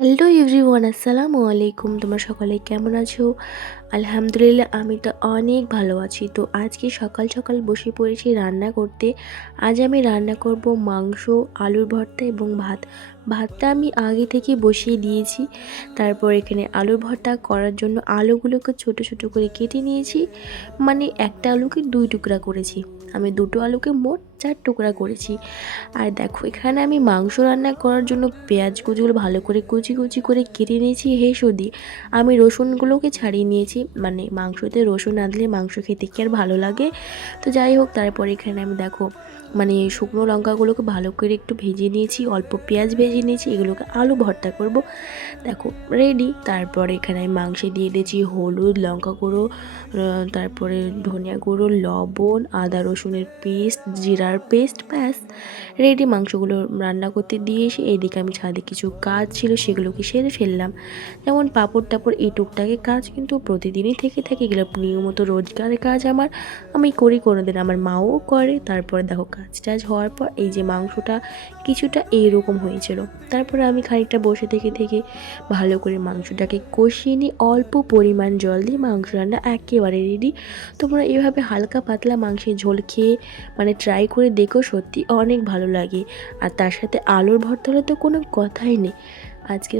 Hello everyone, আসসালামু আলাইকুম। তোমরা সকলে কেমন আছো? আলহামদুলিল্লাহ, আমি তো অনেক ভালো আছি। তো আজকে সকাল সকাল বসে পড়েছি রান্না করতে। আজ আমি রান্না করব মাংস, আলুর ভর্তা এবং ভাত। ভাতটা আমি আগে থেকে বসিয়ে দিয়েছি। তারপর এখানে আলুর ভর্তা করার জন্য আলুগুলোকে ছোট ছোট করে কেটে নিয়েছি। মানে একটা আলুকে 2 টুকরা করেছি। আমি দুটো আলুকে মোট 4 টুকরা করেছি। আর দেখো, এখানে আমি মাংস রান্না করার জন্য পেঁয়াজ কুচিগুলো ভালো করে কুচি কুচি করে কেটে নিয়েছি হেঁসো দিয়ে। আমি রসুনগুলোকে ছাড়িয়ে নিয়েছি, মানে মাংসতে রসুন না দিলে মাংস খেতে কি আর ভালো লাগে। তো যাই হোক, তারপর এখানে আমি দেখো মানে শুকনো লঙ্কাগুলোকে ভালো করে একটু ভেজে নিয়েছি, অল্প পেঁয়াজ ভেজে নিয়েছি, এগুলোকে আলু ভর্তা করব। দেখো রেডি। তারপরে এখানে আমি মাংসে দিয়ে দিয়েছি হলুদ, লঙ্কা গুঁড়ো, তারপরে ধনিয়া গুঁড়ো, লবণ, আদা রসুনের পেস্ট, জিরার পেস্ট, ব্যাস রেডি। মাংসগুলো রান্না করতে দিয়ে এসে এইদিকে আমি ছাদে কিছু কাজ ছিল সেগুলোকে সেরে ফেললাম। যেমন পাঁপড় টাপড় এই টুকটাকে কাজ কিন্তু প্রতিদিনই থেকে থাকে, এগুলো নিয়মিত রোজগারের কাজ আমি করি, কোনোদিন আমার মাও করে। তারপরে দেখো কাজ টাজ হওয়ার পর এই যে মাংসটা কিছুটা এইরকম হয়েছিল। তারপরে আমি খানিকটা বসে থেকে থেকে ভালো করে মাংসটাকে কষিয়ে নিই, অল্প পরিমাণ জল দিয়ে মাংস রান্না একেবারে রেডি। তোমরা এভাবে হালকা পাতলা মাংসের ঝোল খেয়ে মানে ট্রাই করে দেখো, সত্যি অনেক ভালো লাগে। আর তার সাথে আলুর ভর্তা হলে তো কোনো কথাই নেই। আজকে